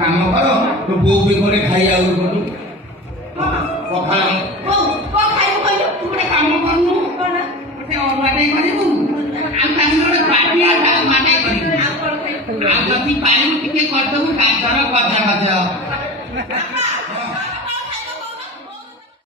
काम कर तो बो भी करे खाई आउ करू पखाल काम करनु गोटे अरुआटे करिबु आम कामरे बाटिया माटे करिबु आ जति पानी टिके करदबु काकर कथा कथा